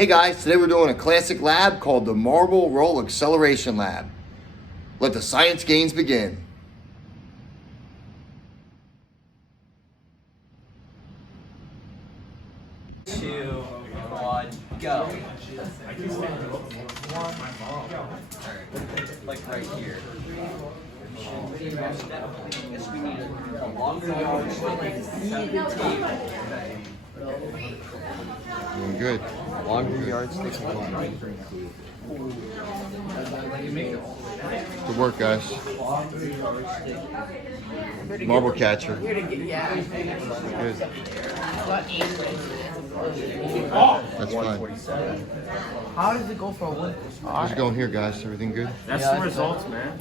Hey guys, today we're doing a classic lab called the Marble Roll Acceleration Lab. Let the science gains begin. Two, one, go. Like right here. Guess we need a longer yard so like the table. Doing good. Longer yardsticks. Good work, guys. Marble catcher. Good. That's fine. How does it go for a win? How's it going here, guys? Everything good? That's the results, man.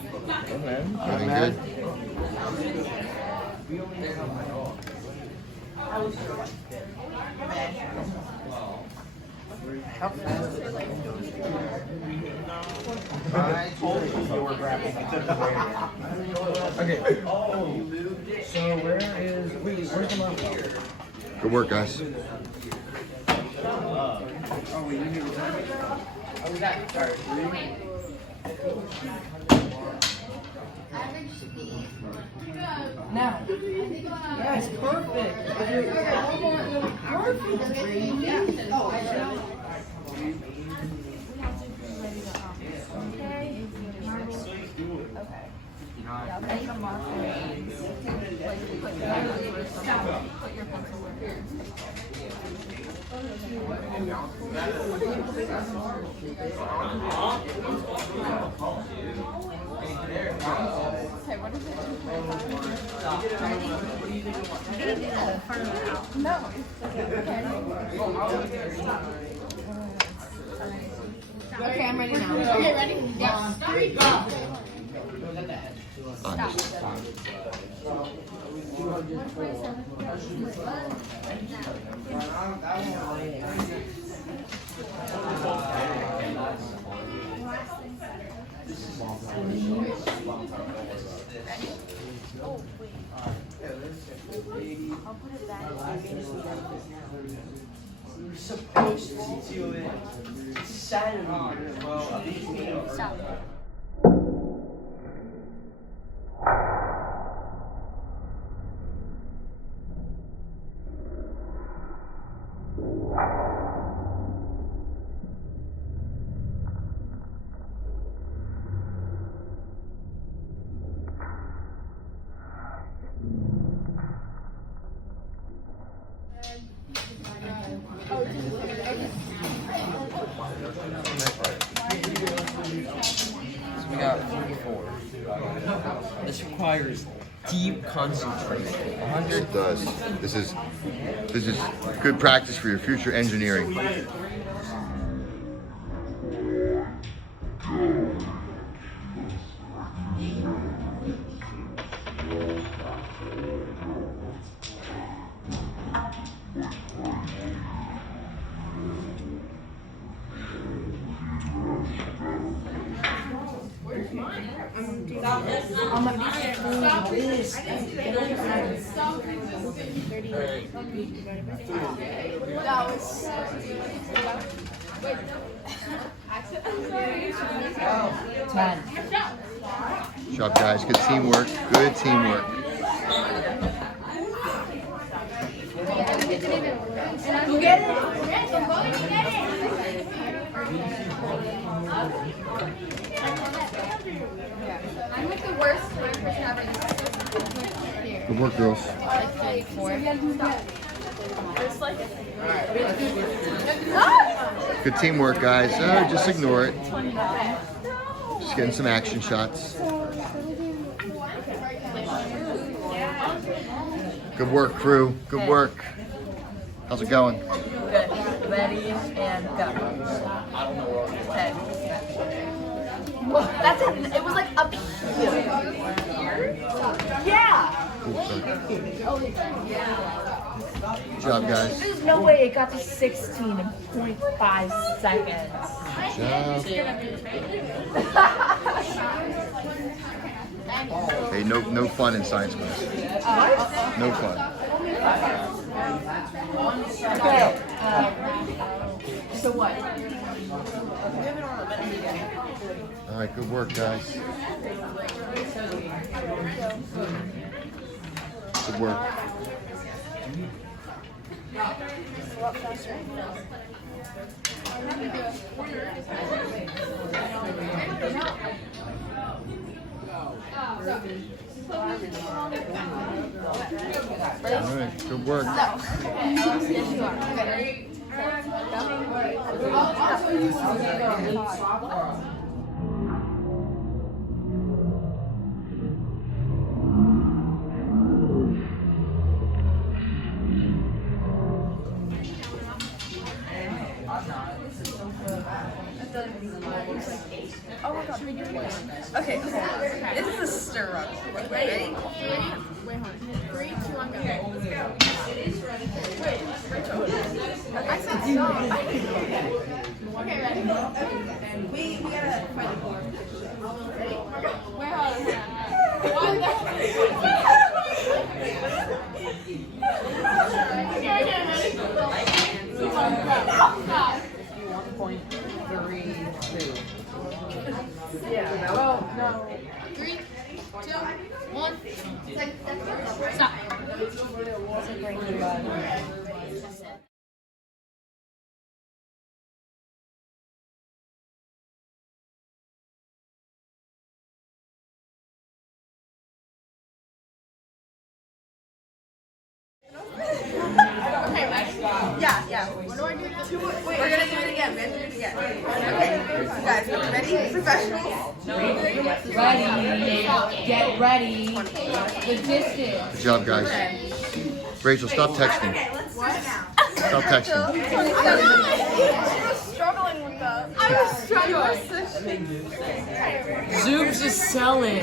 Everything good? I told you you were grabbing. Okay. So where's the marble? Good work, guys. Now. Yes, perfect. Okay, I'm ready now. Okay, ready? Yeah. 3, go. Oh, wait. I'll put it back. We're supposed to do it Saturday. Stop. So we got 44. This requires deep concentration. It does. This is good practice for your future engineering. Good job, guys. Good teamwork. Good teamwork. I'm like the worst time person ever. Good work, girls. Good teamwork, guys. Just ignore it. Just getting some action shots. Good work, crew. Good work. How's it going? Good. Ready and go. Okay. That's it. It was like up here. Yeah. Good job, guys. There's no way it got to 16 in 0.5 seconds. Good job. Hey, no fun in science class. No fun. Okay. So what? All right, good work, guys. Good work. All right, good work. Okay, this is a stir up. Ready? Wait, hold on. 3, 2, 1, go. I said so. Okay, ready? We gotta find a board. Wait, hold on. Stop. 1.32. Yeah. Well, no. 3, 2, 1. Stop. Yeah. What do I do now? We're gonna do it again. We have to do it again. Okay, guys, ready? Professionals? Ready. Get ready. The distance. Good job, guys. Rachel, stop texting. Stop texting. I was struggling with that. I was struggling. Zoom's just selling.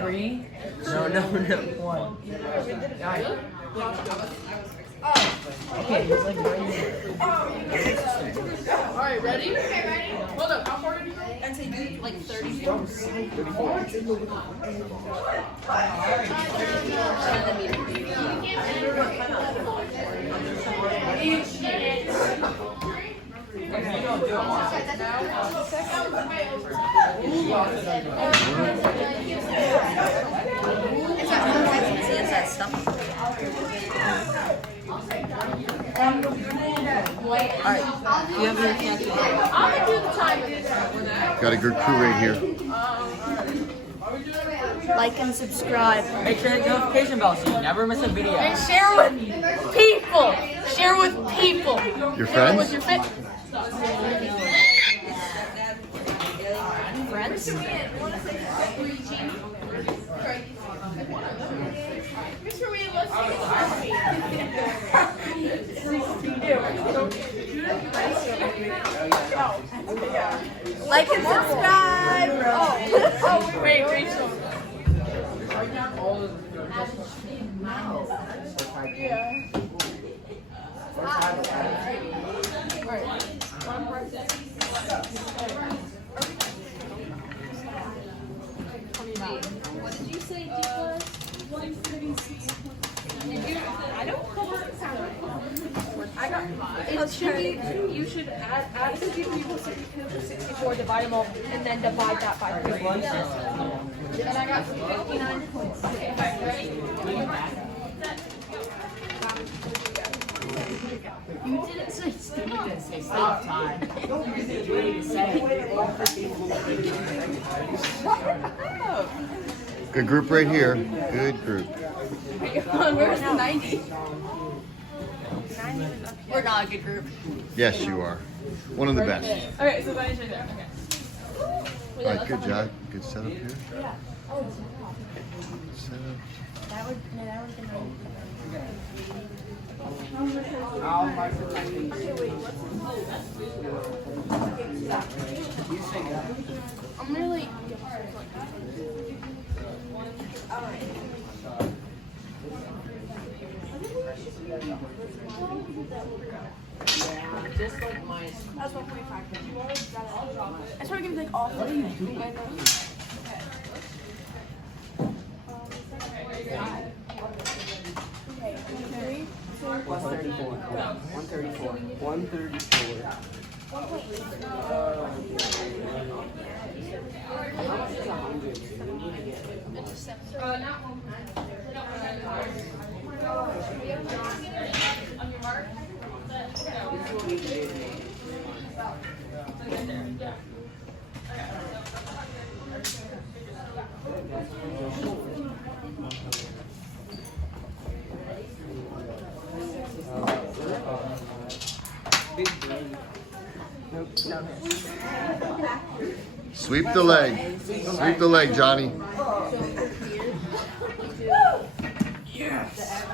Three? No. One. Okay, it's like right here. Alright, ready? Okay, ready? Hold up, how far did you go? And say do like 30 steps. Alright, you have your calculator. I'm gonna do the time. Got a good crew right here. Like and subscribe. Make sure to hit the notification bell so you never miss a video. And share with people. Share with people. Your friends? With your friends. Mr. Wieand, let's Like and subscribe. Oh, wait, Rachel. What did you say, D plus? 136. I don't It should be, you should add the people equals 64, divide them all, and then divide that by 3. And I got 59 points. Okay, ready? You didn't say stupid, say stop time. You didn't wait to say. Good group right here. Good group. Where's the 90? We're not a good group. Yes, you are. One of the best. Okay, so then right there. Okay. All right, good job. Good setup here. Yeah. Setup. That would be I'm really. just like minus. That's 1.5. I just want to give like all 3. Sweep the leg. Sweep the leg, Johnny. Yes.